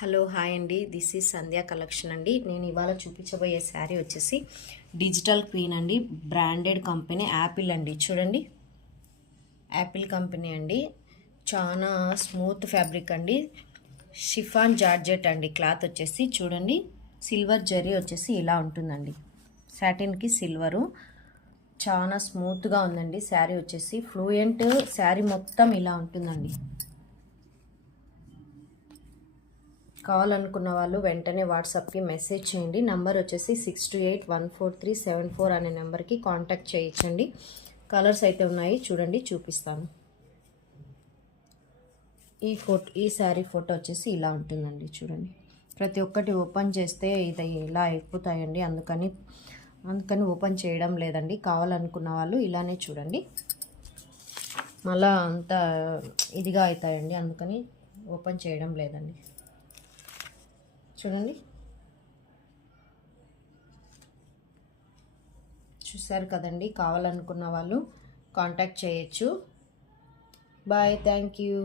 Hello hi అండి, this is Sandhya collection అండి. నేను ఇవాళ చూపించబోయే శారీ వచ్చేసి డిజిటల్ క్వీన్ అండి. బ్రాండెడ్ కంపెనీ యాపిల్ అండి. చూడండి, యాపిల్ కంపెనీ అండి. చాలా స్మూత్ ఫ్యాబ్రిక్ అండి. షిఫాన్ జార్జెట్ అండి. క్లాత్ వచ్చేసి చూడండి, సిల్వర్ జరీ వచ్చేసి ఇలా ఉంటుందండి. సాటిన్కి సిల్వరు చాలా స్మూత్గా ఉందండి. శారీ వచ్చేసి ఫ్లూయెంట్ శారీ మొత్తం ఇలా ఉంటుందండి. కావాలనుకున్న వాళ్ళు వెంటనే వాట్సాప్కి మెసేజ్ చేయండి. నంబర్ వచ్చేసి 62814374 అనే నెంబర్కి కాంటాక్ట్ చేయొచ్చండి. కలర్స్ అయితే ఉన్నాయి, చూడండి చూపిస్తాను. ఈ శారీ ఫోటో వచ్చేసి ఇలా ఉంటుందండి. చూడండి, ప్రతి ఒక్కటి ఓపెన్ చేస్తే ఇది ఇలా అయిపోతాయండి. అందుకని ఓపెన్ చేయడం లేదండి. కావాలనుకున్న వాళ్ళు ఇలానే చూడండి, మళ్ళా అంత ఇదిగా అవుతాయండి. అందుకని ఓపెన్ చేయడం లేదండి. చూడండి, చూసారు కదండి. కావాలనుకున్న వాళ్ళు కాంటాక్ట్ చేయొచ్చు. Bye, thank you.